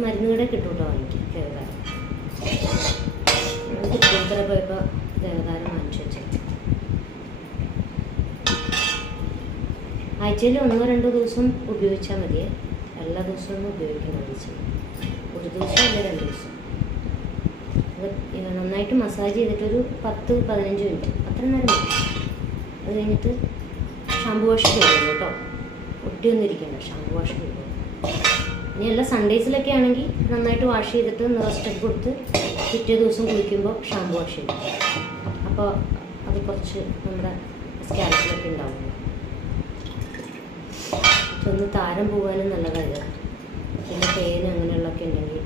മരുന്ന് കടയിൽ കിട്ടും കേട്ടോ വാങ്ങിക്കും ദേവതാരം. കുട്ടികൾക്കര പോയപ്പോൾ ദേവതാരം വാങ്ങിച്ചു വെച്ചു. ആഴ്ചയിൽ 1-2 ദിവസം ഉപയോഗിച്ചാൽ മതിയേ, എല്ലാ ദിവസവും ഒന്നും ഉപയോഗിക്കണം. ഒരു ദിവസം അല്ല 2 ദിവസം. നന്നായിട്ട് മസാജ് ചെയ്തിട്ടൊരു 10-15 മിനിറ്റ് അത്ര നേരം മതി. അത് കഴിഞ്ഞിട്ട് ഷാമ്പു വാഷ് ചെയ്യുള്ളൂ കേട്ടോ, ഒട്ടിയൊന്നും ഇരിക്കണ്ട, ഷാമ്പു വാഷ് ചെയ്യുള്ളൂ. ഇനി എല്ലാ സൺഡേസിലൊക്കെ ആണെങ്കിൽ നന്നായിട്ട് വാഷ് ചെയ്തിട്ട് റെസ്റ്റൊക്കെ കൊടുത്ത് പിറ്റേ ദിവസം കുളിക്കുമ്പോൾ ഷാമ്പു വാഷ് ചെയ്യും. അപ്പോൾ അത് കുറച്ച് നമ്മുടെ സ്കാൽപ്പിലൊക്കെ ഉണ്ടാവും. ഒന്ന് താരം പോകാനും നല്ലതാണ്. പിന്നെ പേന് അങ്ങനെയുള്ളതൊക്കെ ഉണ്ടെങ്കിൽ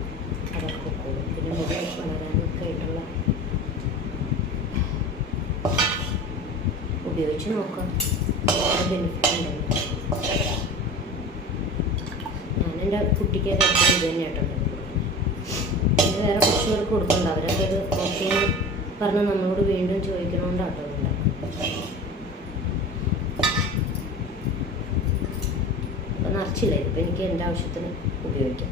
അതൊക്കെ പൊക്കോളും. പിന്നെ മുടി വളരാനൊക്കെ ആയിട്ടുള്ള ഉപയോഗിച്ച് നോക്കാം, ബെനിഫിറ്റ് ഉണ്ടെങ്കിൽ. ഞാനെൻ്റെ കുട്ടിക്കൊക്കെ എപ്പോഴും ഇത് തന്നെയായിട്ടുണ്ട്. പിന്നെ വേറെ കുറച്ച് പേർക്ക് കൊടുക്കുന്നുണ്ട്, അവരൊക്കെ ഇത് ഓക്കെ പറഞ്ഞ് നമ്മളോട് വീണ്ടും ചോദിക്കണോണ്ടാട്ടോ ഉണ്ടാക്കും. അപ്പം നിറച്ചില്ല, ഇതിപ്പോൾ എനിക്ക് എൻ്റെ ആവശ്യത്തിന് ഉപയോഗിക്കാം.